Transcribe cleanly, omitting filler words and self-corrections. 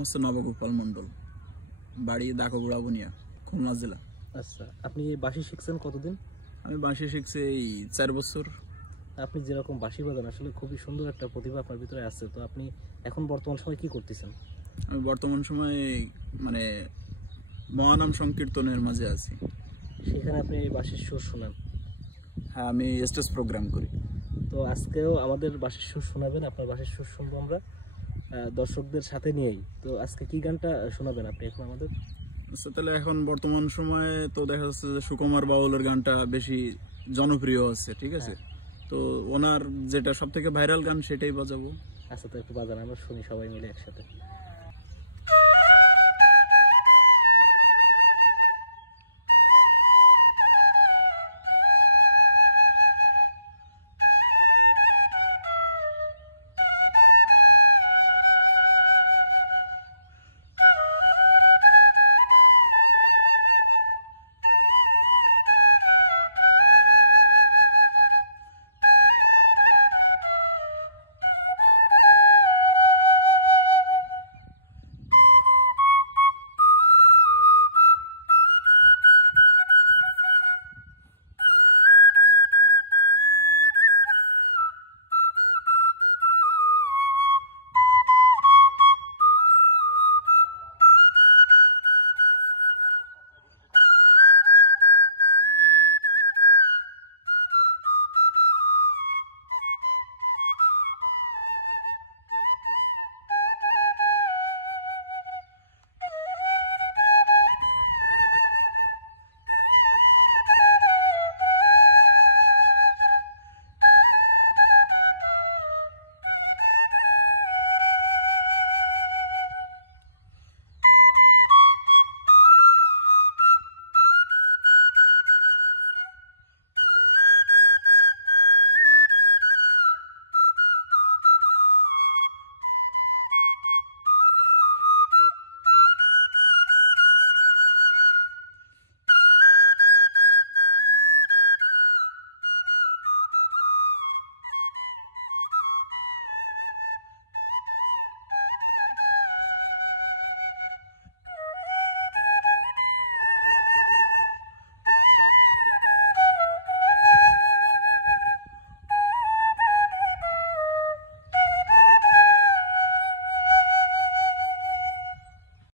হচ্ছে নবগোপাল মন্ডল, বাড়ি দাকগুড়া বুনিয়া, খুলনা জেলা। আচ্ছা, আপনি বাঁশি শিখছেন কতদিন? আমি বাঁশি শিখছি এই 4 বছর। আপনি যেরকম বাঁশি বাজান আসলে খুবই সুন্দর একটা প্রতিভা আপনার ভিতরে আছে। তো আপনি এখন বর্তমান সময় কি করতেছেন? আমি বর্তমান সময়ে মানে মহানাম সংকীর্তনের মাঝে আছি। সেখানে আপনি এই বাঁশির সুর শোনান? হ্যাঁ, আমি স্টেজ প্রোগ্রাম করি। তো আজকেও আমাদের বাঁশির সুর শোনাবেন? আপনার বাঁশির সুর শুনবো আমরা দর্শকদের সাথে নিয়েই। তো আজকে কি গানটা শোনাবেন আপনি এখন আমাদের? আচ্ছা, তাহলে এখন বর্তমান সময়ে তো দেখা যাচ্ছে যে সুকুমার বাউলের গানটা বেশি জনপ্রিয় আছে, ঠিক আছে? তো ওনার যেটা সব থেকে ভাইরাল গান সেটাই বাজাবো। আচ্ছা, তো একটু বাজান, আমরা শুনি সবাই মিলে একসাথে।